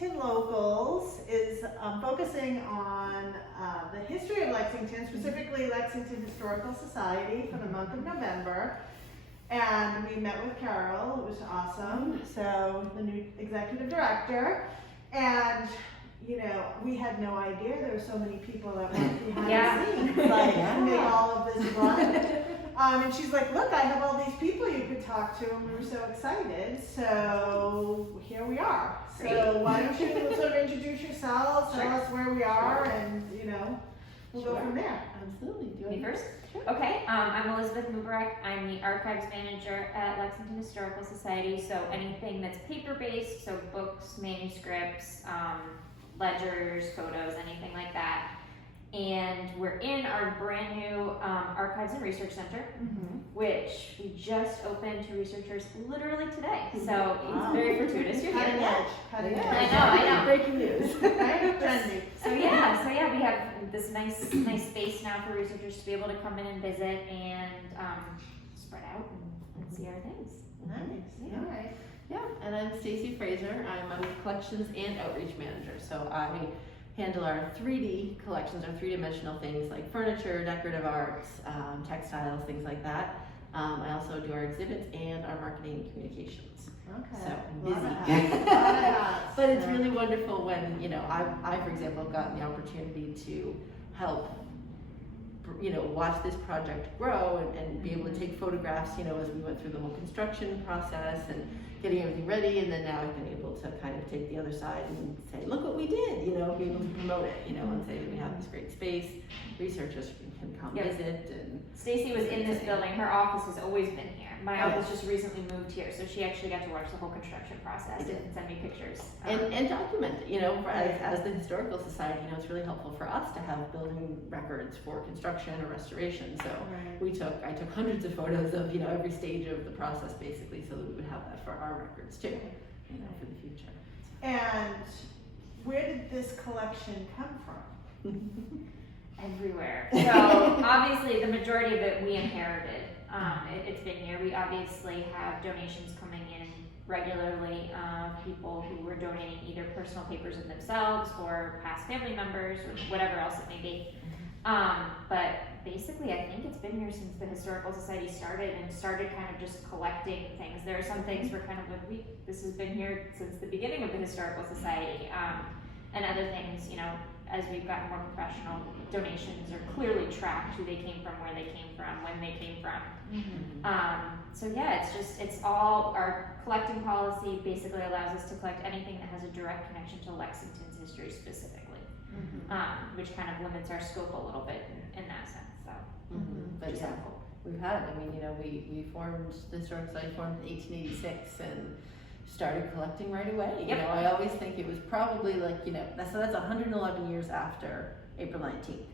Lexington Locals is focusing on the history of Lexington, specifically Lexington Historical Society for the month of November. And we met with Carol, it was awesome, so the new executive director. And you know, we had no idea there were so many people that went behind the scenes, like to make all of this run. And she's like, look, I have all these people you could talk to, and we were so excited. So here we are. Great. So why don't you sort of introduce yourselves, tell us where we are, and you know, we'll go from there. Absolutely. Do you Me want first? Sure. Okay, I'm Elizabeth Mubarak. I'm the archives manager at Lexington Historical Society. So anything that's paper-based, so books, manuscripts, ledgers, photos, anything like that. And we're in our brand new Archives and Research Center, which we just opened to researchers literally today. So it's very fortuitous you're Cutting here. edge, cutting edge. I know. Breaking news. Right? Trendy. So yeah, we have this nice space now for researchers to be able to come in and visit and spread out and see our things. Nice. Yeah. All right. Yeah, and I'm Stacey Fraser. I'm a collections and outreach manager. So I handle our 3D collections, our three-dimensional things like furniture, decorative arts, textiles, things like that. I also do our exhibits and our marketing and communications. Okay. So I'm Lot of busy. hats. Lot of hats. But it's really wonderful when, you know, I for example, have gotten the opportunity to help, you know, watch this project grow and be able to take photographs, you know, as we went through the whole construction process and getting everything ready, and then now I've been able to kind of take the other side and say, look what we did, you know, be able to promote it, you know, and say that we have this great space, researchers can come visit. And Stacy was in this building. Her office has always been here. My office just recently moved here, so she actually got to watch the whole construction process and send me pictures. and document it, you know, as the Historical Society, you know, it's really helpful for us to have building records for construction or restoration. So I took hundreds of photos of, you know, every stage of the process basically, so that we would have that for our records too, you know, for the future. And where did this collection come from? Everywhere. So obviously the majority of it we inherited. It's been here. We obviously have donations coming in regularly, people who were donating either personal papers of themselves or past family members or whatever else it may be. But basically I think it's been here since the Historical Society started and started kind of just collecting things. There are some things we're kind of like, this has been here since the beginning of the Historical Society. And other things, you know, as we've gotten more professional, donations are clearly tracked, who they came from, where they came from, when they came from. So yeah, it's all, our collecting policy basically allows us to collect anything that has a direct connection to Lexington's history specifically, which kind of limits our scope a little bit in that sense, so. But yeah, we've had, I mean, you know, we formed, the Historical Society formed in 1886 and started collecting right away. You know, I always think it was probably like, you know, that's 111 years after April 19th.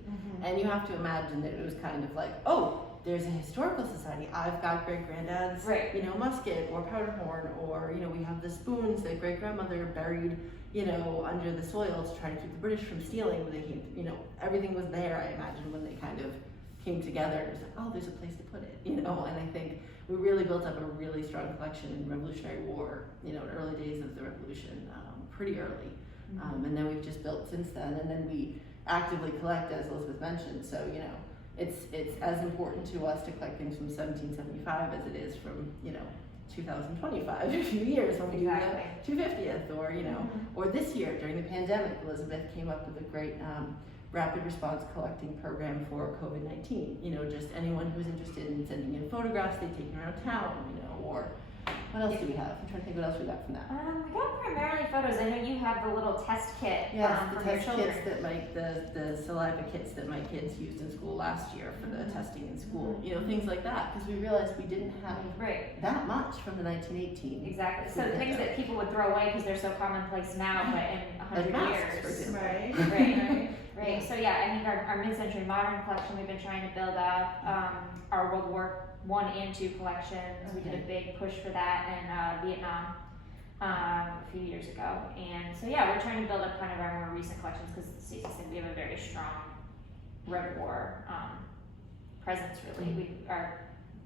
And you have to imagine that it was kind of like, oh, there's a historical society. I've got great-granddad's, you know, musket or powder horn, or, you know, we have the spoons that great-grandmother buried, you know, under the soil to try to keep the British from stealing when they came, you know, everything was there, I imagine, when they kind of came together. It was like, oh, there's a place to put it, you know, and I think we really built up a really strong collection in Revolutionary War, you know, in early days of the Revolution, pretty early. And then we've just built since then, and then we actively collect, as Elizabeth mentioned, so, you know, it's as important to us to collect things from 1775 as it is from, you know, 2025, a few years when we do the 250th, or, you know, or this year during the pandemic, Elizabeth came up with a great rapid response collecting program for COVID-19. You know, just anyone who's interested in sending in photographs they've taken around town, you know, or what else do we have? I'm trying to think what else we got from that. We got primarily photos. I know you have the little test kit Yes, from the your test children. kits that the saliva kits that my kids used in school last year for the testing in school. You know, things like that, because we realized we didn't have that much from the 1918. Exactly. So the things that people would throw away because they're so commonplace now, but in 100 masks, for years. example. Right. So yeah, I think our mid-century modern collection we've been trying to build up. Our World War I and II collections. We did a big push for that in Vietnam a few years ago. And so yeah, we're trying to build up kind of our more recent collections because Stacey said we have a very strong Red War presence really.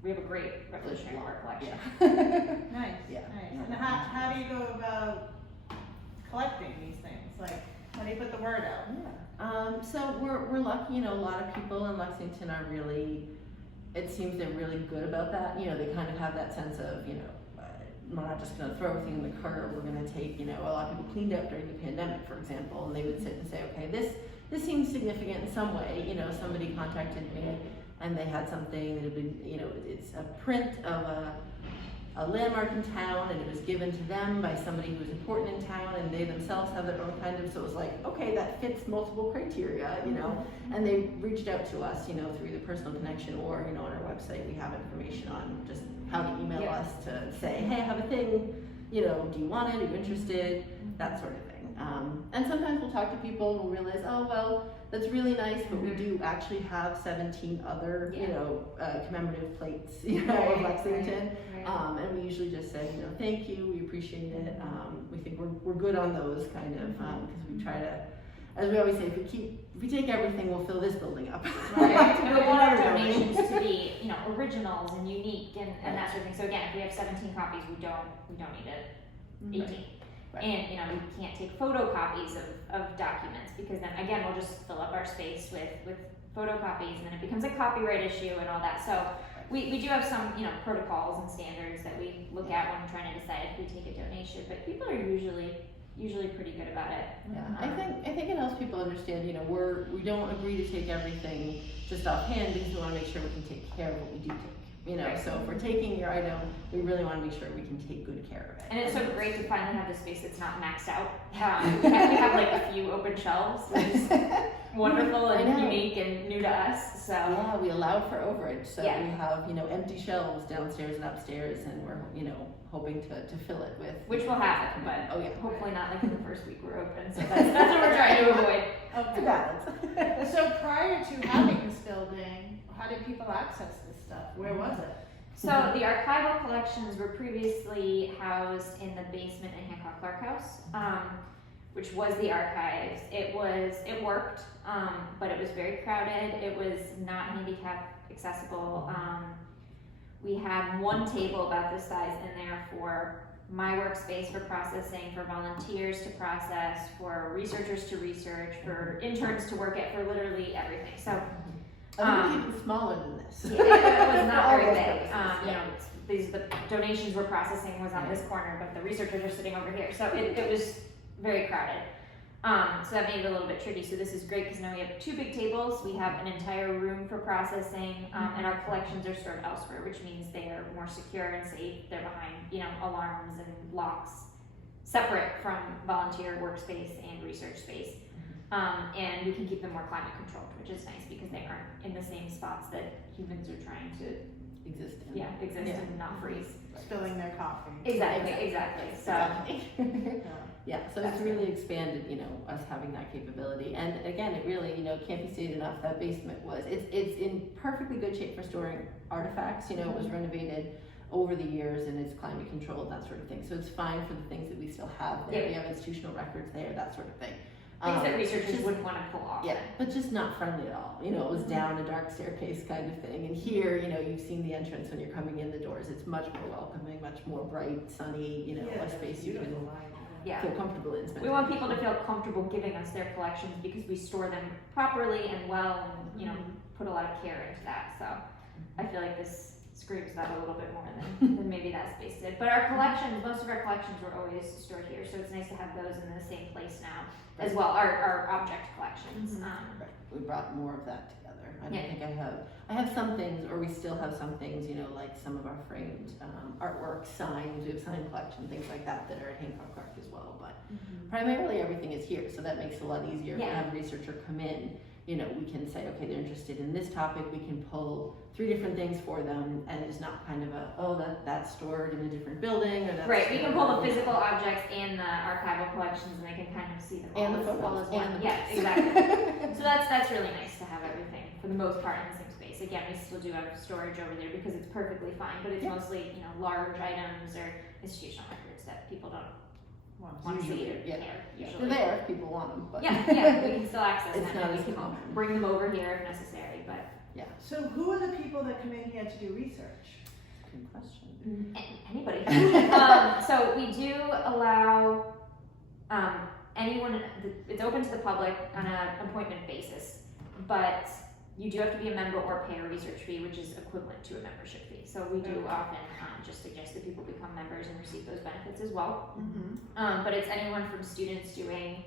We have a great Revolutionary War collection. Nice. Yeah. Nice. And how do you go about collecting these things? Like, how do you put the word out? So we're lucky, a lot of people in Lexington are really, it seems they're really good about that. They kind of have that sense of, we're not just gonna throw everything in the cart, we're gonna take, a lot of people cleaned up during the pandemic, for example, and they would sit and say, okay, this seems significant in some way. Somebody contacted me and they had something that had been, it's a print of a landmark in town, and it was given to them by somebody who was important in town, and they themselves have their own kind of, so it was like, okay, that fits multiple criteria, and they reached out to us, through either personal connection or, on our website, we have information on just how to email us to say, hey, I have a thing, do you want it, are you interested, that sort of thing. And sometimes we'll talk to people and we'll realize, oh, well, that's really nice, but we do actually have 17 other, commemorative plates, of Lexington. Right. And we usually just say, thank you, we appreciate it. We think we're good on those kind of, because we try to, as we always say, if we take everything, we'll fill this building up. Right. And we want our donations to be, originals and unique and that sort of thing. So again, if we have 17 copies, we donated 18. Right. And we can't take photocopies of documents, because then again we'll just fill up our space with photocopies, and then it becomes a copyright issue and all that. So we do have some protocols and standards that we look at when we're trying to decide if we take a donation, but people are usually pretty good about it. Yeah, I think it helps people understand, we don't agree to take everything just offhand, because we want to make sure we can take care of what we do take. Right. So if we're taking your item, we really want to make sure we can take good care of it. And it's so great to finally have the space that's not maxed out. We have like a few open shelves, which is wonderful and unique and new to us. So yeah, we allowed for overage, so we have empty shelves downstairs and upstairs, and we're hoping to fill it with, which will happen, but hopefully not like in the first week we're open. So that's what we're trying to avoid. Okay. Balance. So prior to having this building, how did people access this stuff? Where was it? So the Archival Collections were previously housed in the basement in Hancock Clark House, which was the archives. It worked, but it was very crowded. It was not handicap accessible. We had one table about this size in there for my workspace for processing, for volunteers to process, for researchers to research, for interns to work at, for literally everything. So even smaller than this. Yeah, it was not very big. The donations we're processing was on this corner, but the researchers are sitting over here. So it was very crowded. So that made it a little bit tricky. So this is great, because now we have 2 big tables. We have an entire room for processing, and our collections are stored elsewhere, which means they are more secure and safe. They're behind, alarms and locks, separate from volunteer workspace and research space. And we can keep them more climate controlled, which is nice, because they aren't in the same spots that humans are trying to exist in and not freeze. Spilling their coffee. Exactly. So so it's really expanded, us having that capability. And again, it really, can't be stated enough, that basement it's in perfectly good shape for storing artifacts. It was renovated over the years, and it's climate controlled, that sort of thing. So it's fine for the things that we still have there. We have institutional records there, that sort of thing. Things that researchers wouldn't want to pull off. Yeah, but just not friendly at all. It was down a dark staircase kind of thing. And here, you've seen the entrance when you're coming in the doors. It's much more welcoming, much more bright, sunny, a space you can feel comfortable in. We want people to feel comfortable giving us their collections, because we store them properly and well, and put a lot of care into that. So I feel like this screams that a little bit more than maybe that space did. But our collections, most of our collections were always stored here, so it's nice to have those in the same place now as well. Our object collections. We brought more of that together. I think I have some things, or we still have some things, like some of our framed artwork, signs. We have sign collection, things like that are at Hancock Park as well. But primarily everything is here, so that makes it a lot easier. If we have a researcher come in, we can say, okay, they're interested in this topic. We can pull 3 different things for them, and it's not kind of that's stored in a different building, or that's we can pull the physical objects and the archival collections, and they can kind of see them all, and the photos, all as one. and Yeah, exactly. So that's really nice to have everything for the most part in the same space. Again, we still do have storage over there, because it's perfectly fine, but it's mostly large items or institutional records that people don't want to see or care. Usually. They're there if people want them, but we can still access them. It's not and as we can common. bring them over here if necessary, but So who are the people that come in here to do research? good question. anybody. So we do allow anyone, it's open to the public on an appointment basis, but you do have to be a member or pay a research fee, which is equivalent to a membership fee. So we do often just suggest that people become members and receive those benefits as well. But it's anyone from students doing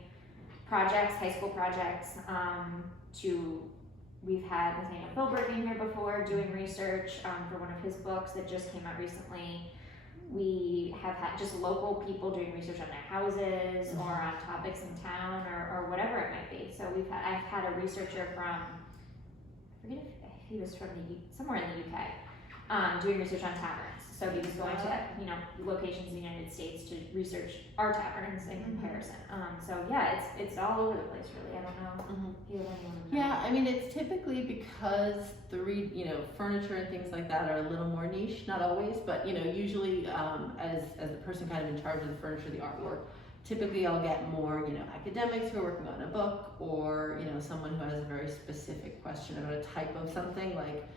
projects, high school projects, to, we've had Nathaniel Philbert in here before doing research for one of his books that just came out recently. We have had just local people doing research on their houses or on topics in town or whatever it might be. So I've had a researcher from, I forget if he was from somewhere in the UK, doing research on taverns. So he was going to, locations in the United States to research our taverns in comparison. So yeah, it's all over the place really. I don't know. Yeah, I mean, it's typically because the furniture and things like that are a little more niche, not always, but usually as the person kind of in charge of the furniture, the artwork, typically I'll get more, academics who are working on a book, or, someone who has a very specific question about a type of something, like,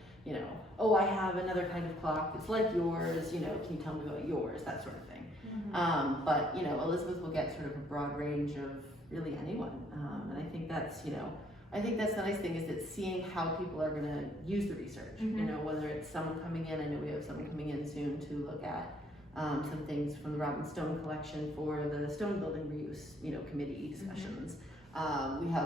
oh, I have another kind of clock that's like yours, can you tell me about yours, that sort of thing. But, Elizabeth will get sort of a broad range of really anyone. And I think that's, the nice thing is that seeing how people are gonna use the research, whether it's someone coming in, I know we have someone coming in soon to look at some things from the Robin Stone collection for the stone building reuse, committee discussions.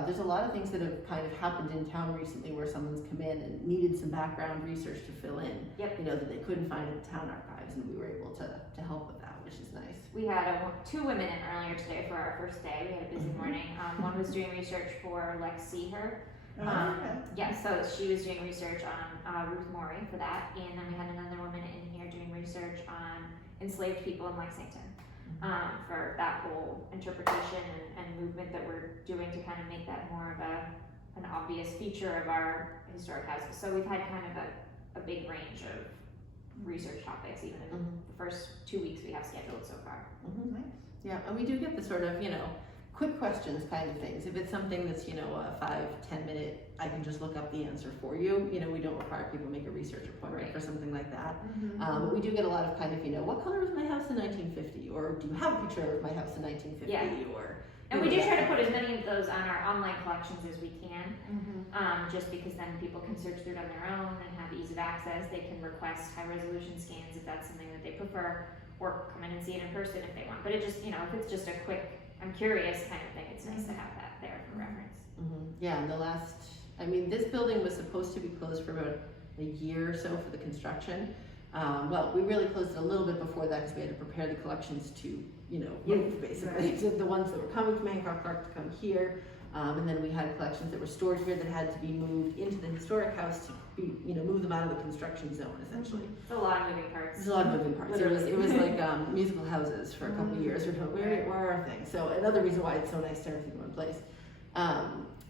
There's a lot of things that have kind of happened in town recently where someone's come in and needed some background research to fill in, that they couldn't find at the town archives, and we were able to help with that, which is nice. We had two women in earlier today for our first day. We had a busy morning. One was doing research for Lexi her. So she was doing research on Ruth Morey for that, and then we had another woman in here doing research on enslaved people in Lexington. For that whole interpretation and movement that we're doing to kind of make that more of an obvious feature of our historic houses. So we've had kind of a big range of research topics, even in the first 2 weeks we have scheduled so far. Nice. Yeah, and we do get the sort of, quick questions kind of things. If it's something that's, a 5-10 minute, I can just look up the answer for you. We don't require people to make a research appointment for something like that. But we do get a lot of kind of, what color was my house in 1950? Or do you have a picture of my house in 1950? And we do try to put as many of those on our online collections as we can, just because then people can search through it on their own and have ease of access. They can request high resolution scans if that's something that they prefer, or come in and see it in person if they want. But it just, if it's just a quick, I'm curious kind of thing, it's nice to have that there for reference. Yeah, and this building was supposed to be closed for about a year or so for the construction. We really closed it a little bit before that because we had to prepare the collections to, move basically. So the ones that were coming from Hancock Park to come here. And then we had collections that were stored here that had to be moved into the historic house to be, move them out of the construction zone essentially. It's a lot of moving parts. There's a lot of moving parts. It was like musical houses for a couple of years. Where are our things? So another reason why it's so nice to have everything in one place.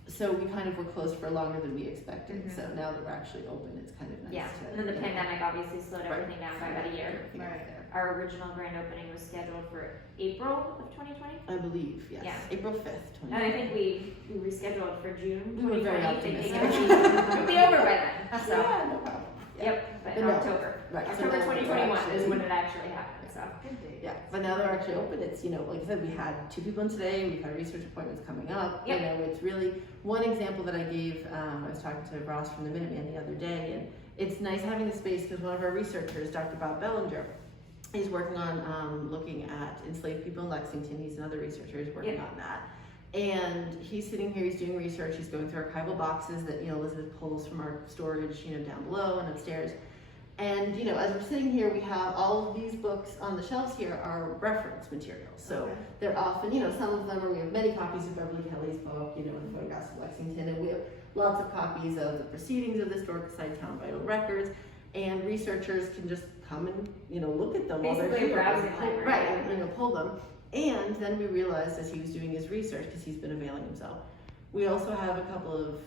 So we kind of were closed for longer than we expected. So now that we're actually open, it's kind of nice. Yeah, and then the pandemic obviously slowed everything down by about a year. Our original grand opening was scheduled for April of 2020. I believe, yes. Yeah. April 5th, 2020. And I think we rescheduled for June 2020. We were very optimistic. It'll be over by then. So. Yeah, no problem. Yeah. Yep, but in October. Right. October 2021 is when it actually happened. So. Yeah, but now they're actually open. It's, like I said, we had 2 people in today. We've had research appointments coming up. Yep. It's really one example that I gave. I was talking to Ross from the Minuteman the other day, and it's nice having the space because one of our researchers, Dr. Bob Bellinger, is working on looking at enslaved people in Lexington. He's another researcher who's working on that. And he's sitting here, he's doing research, he's going through archival boxes that, Elizabeth pulls from our storage, down below and upstairs. And, as we're sitting here, we have all of these books on the shelves here are reference materials. So they're often, some of them are, we have many copies of Beverly Kelly's book, and the photographs of Lexington, and we have lots of copies of the proceedings of the Historic Society Town Vital Records, and researchers can just come and, look at them while they're here. Browsing library. Right, and pull them. And then we realized as he was doing his research, because he's been availing himself, we also have a couple of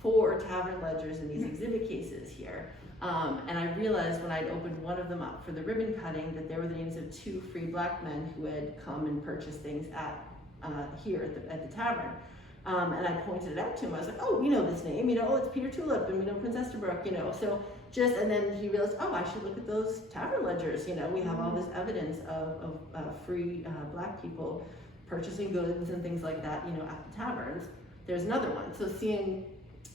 4 tavern ledgers in these exhibit cases here. And I realized when I'd opened one of them up for the ribbon cutting that there were the names of 2 free black men who had come and purchased things at here at the tavern. And I pointed it out to him. I was like, oh, we know this name, it's Peter Tulip, and we know Prince Esterbrook, so and then he realized, oh, I should look at those tavern ledgers, we have all this evidence of free black people purchasing goods and things like that, at the taverns, there's another one. So seeing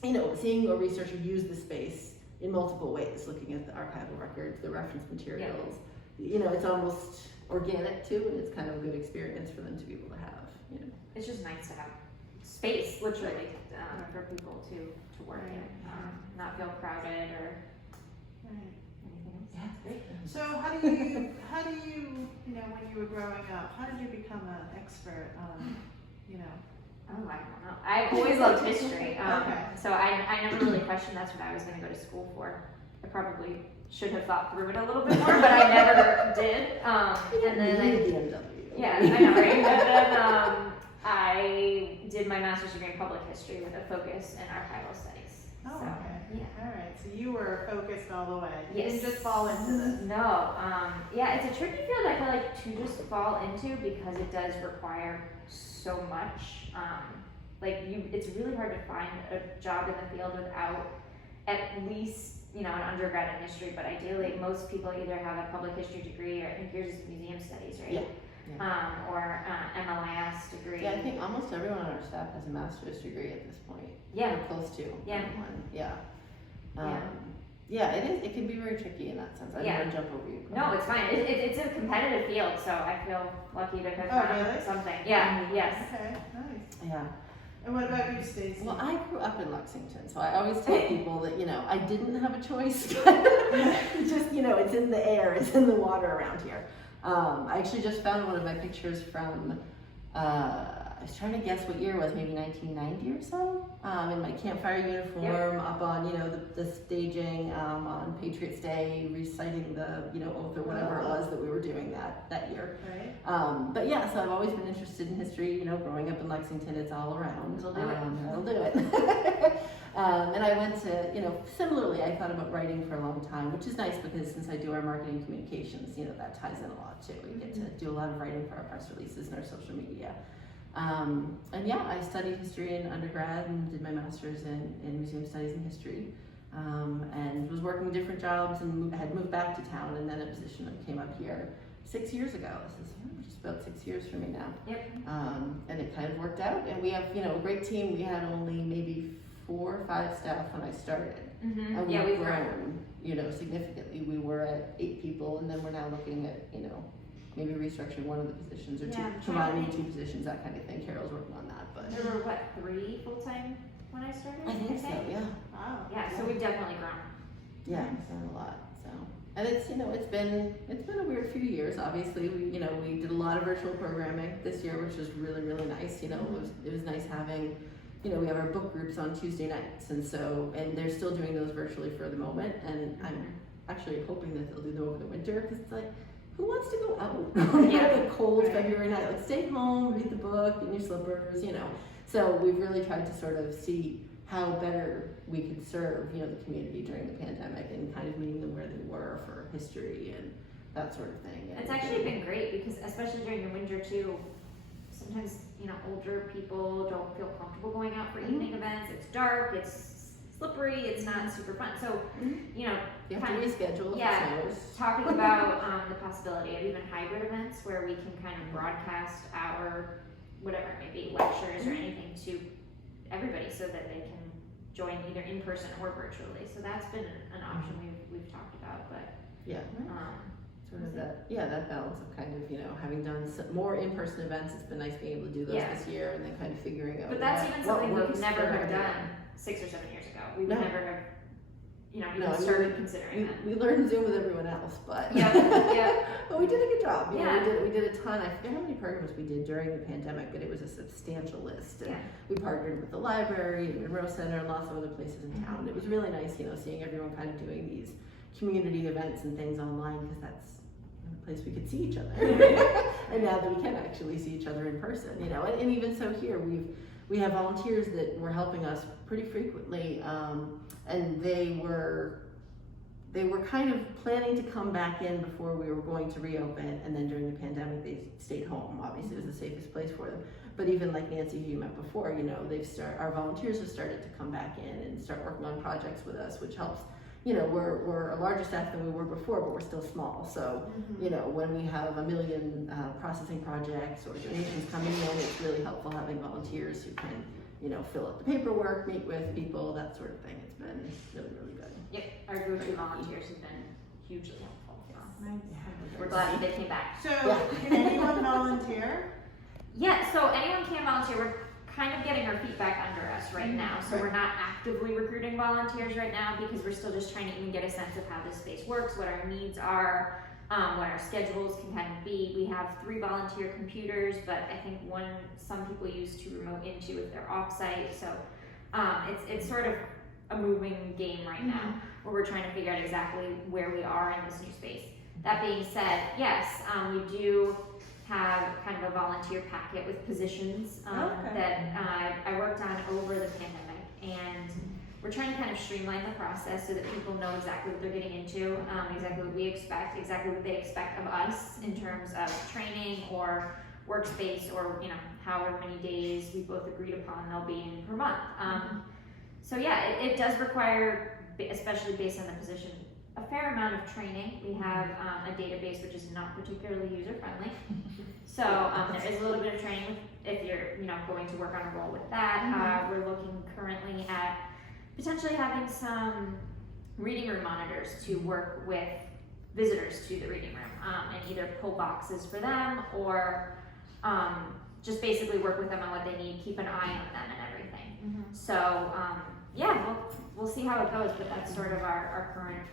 a researcher use the space in multiple ways, looking at the archival records, the reference materials, it's almost organic too, and it's kind of a good experience for them to be able to have, It's just nice to have space, literally, for people to work in, not feel crowded or anything else. Yeah, great. So how do you, when you were growing up, how did you become an expert on, Oh, I don't know. I've always loved history. Okay. So I never really questioned that's what I was going to go to school for. I probably should have thought through it a little bit more, but I never did. And then I know, right? And then I did my master's degree in public history with a focus in archival studies. Oh, so, okay. Yeah. All right. So you were focused all the way. You Yes. didn't just fall into this. No. Yeah, it's a tricky field I feel like to just fall into because it does require so much. It's really hard to find a job in the field without at least, an undergrad in history, but ideally most people either have a public history degree or I think yours is museum studies, right? Yeah. Or MLIS degree. Yeah, I think almost everyone on our staff has a master's degree at this point. Yeah. Or close to. Yeah. One. Yeah, it is. It can be very tricky in that sense. I don't want to jump over you. No, it's fine. It's a competitive field, so I feel lucky to have found really? something. Yeah, yes. Okay. Nice. Yeah. And what about you, Stacey? Well, I grew up in Lexington, so I always tell people that, I didn't have a choice. Just, it's in the air, it's in the water around here. I actually just found one of my pictures from, I was trying to guess what year it was, maybe 1990 or so, in my campfire uniform, up on, the staging on Patriots Day, reciting the, oath or whatever it was that we were doing that year. Right. But yeah, so I've always been interested in history, growing up in Lexington, it's all around. It'll do it. It'll do it. And I went to, similarly, I thought about writing for a long time, which is nice because since I do our marketing communications, that ties in a lot too. We get to do a lot of writing for our press releases and our social media. And yeah, I studied history in undergrad and did my master's in museum studies and history. And was working different jobs and had moved back to town, and then a position came up here 6 years ago. This is just about 6 years for me now. Yep. And it kind of worked out, and we have, a great team. We had only maybe 4 or 5 staff when I started. Mm-hmm. And we've grown, significantly. We were at 8 people, and then we're now looking at, maybe restructuring one of the positions or combining 2 positions, that kind of thing. Carol's working on that, but. There were 3 full-time when I started? I think so, yeah. Wow. Yeah, so we've definitely grown. Yeah, it's done a lot, so. And it's, it's been a weird few years, obviously. We did a lot of virtual programming this year, which was really, really nice. It was nice having, we have our book groups on Tuesday nights, and they're still doing those virtually for the moment, and I'm actually hoping that they'll do them over the winter, because it's like, who wants to go out on a cold February night? Like, stay home, read the book, in your slippers, So we've really tried to sort of see how better we could serve, the community during the pandemic, and kind of meeting them where they were for history and that sort of thing. It's actually been great because, especially during the winter too, sometimes older people don't feel comfortable going out for evening events. It's dark, it's slippery, it's not super fun. So you have to reschedule. Talking about the possibility of even hybrid events where we can kind of broadcast our whatever it may be, lectures or anything to everybody so that they can join either in person or virtually. So that's been an option we've talked about, but sort of that balance of kind of, having done more in-person events, it's been nice being able to do those this year, and then kind of figuring out. But that's even something we could never have done 6 or 7 years ago. We would never have, even started considering that. We learned Zoom with everyone else, but but we did a good job. We did a ton. I forget how many programs we did during the pandemic, but it was a substantial list. And we partnered with the library, and Monroe Center, and lots of other places in town. It was really nice, seeing everyone kind of doing these community events and things online, because that's a place we could see each other. And now that we can actually see each other in person, and even so here, we have volunteers that were helping us pretty frequently, and they were kind of planning to come back in before we were going to reopen, and then during the pandemic they stayed home. Obviously, it was the safest place for them. But even like Nancy, who you met before, our volunteers have started to come back in and start working on projects with us, which helps, you know, we're a larger staff than we were before, but we're still small. So, you know, when we have a million processing projects or donations coming in, it's really helpful having volunteers who can, you know, fill out the paperwork, meet with people, that sort of thing. It's been really, really good. Yep, our go-to volunteers have been hugely helpful. So Nice. we're glad they came back. So, can anyone volunteer? Yeah, so anyone can volunteer. We're kind of getting our feet back under us right now. So we're not actively recruiting volunteers right now because we're still just trying to even get a sense of how this space works, what our needs are, what our schedules can kind of be. We have 3 volunteer computers, but I think some people use to remote into if they're off-site. So it's sort of a moving game right now where we're trying to figure out exactly where we are in this new space. That being said, yes, we do have kind of a volunteer packet with positions that I worked on over the pandemic, and we're trying to kind of streamline the process so that people know exactly what they're getting into, exactly what we expect, exactly what they expect of us in terms of training or workspace, or you know, however many days we both agreed upon they'll be in per month. So yeah, it does require, especially based on the position, a fair amount of training. We have a database which is not particularly user friendly, so there is a little bit of training if you're going to work on a role with that. We're looking currently at potentially having some reading room monitors to work with visitors to the reading room and either pull boxes for them or just basically work with them on what they need, keep an eye on them and everything. So yeah, we'll see how it goes, but that's sort of our current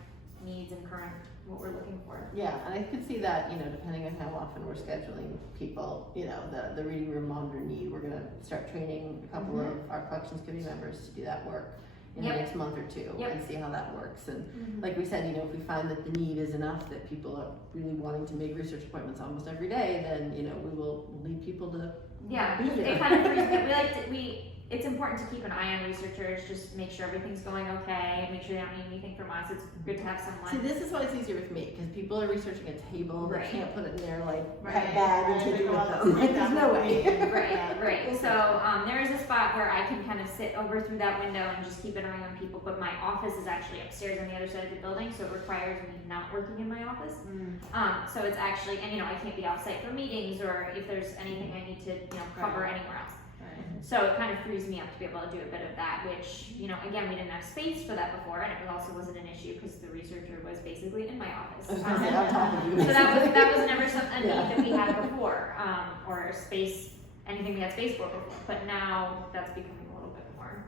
needs and current what we're looking for. Yeah, and I could see that, depending on how often we're scheduling people, the reading room monitor need, we're gonna start training a couple of our collections committee members to do that work in the next month or two and see how that works. And like we said, if we find that the need is enough that people are really wanting to make research appointments almost every day, then, we'll lead people to be there. It kind of it's important to keep an eye on researchers, just make sure everything's going okay, make sure they don't need anything from us. It's good to have someone. See, this is why it's easier with me, because people are researching a table, they can't put it in their bag and take it with them. There's no way. Right. So there is a spot where I can kind of sit over through that window and just keep an eye on people, but my office is actually upstairs on the other side of the building, so it requires me not working in my office. So it's actually, and I can't be off site for meetings or if there's anything I need to cover anywhere else. So it kind of frees me up to be able to do a bit of that, which, again, we didn't have space for that before, and it also wasn't an issue because the researcher was basically in my office. So that was never a need that we had before, or space, anything we had space for before. But now that's becoming a little bit more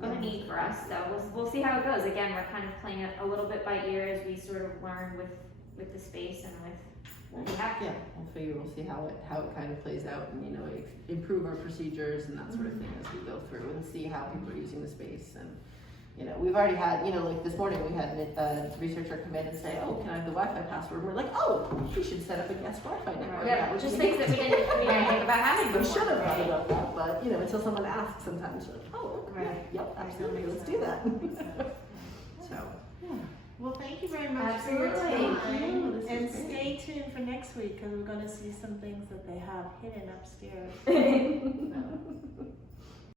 of a need for us. So we'll see how it goes. Again, we're kind of playing it a little bit by ear as we sort of learn with the space and with what we have. Yeah, we'll see how it kind of plays out, and improve our procedures and that sort of thing as we go through and see how people are using the space. And we've already had, like this morning we had a researcher come in and say, oh, can I have the Wi-Fi password? And we're like, oh, we should set up a guest Wi-Fi network. Yeah, just things that we didn't think about having before. We should have thought about that, but until someone asks, sometimes you're like, oh, yep, absolutely, let's do that. So. Well, thank you very much for your time. And stay tuned for next week because we're going to see some things that they have hidden upstairs.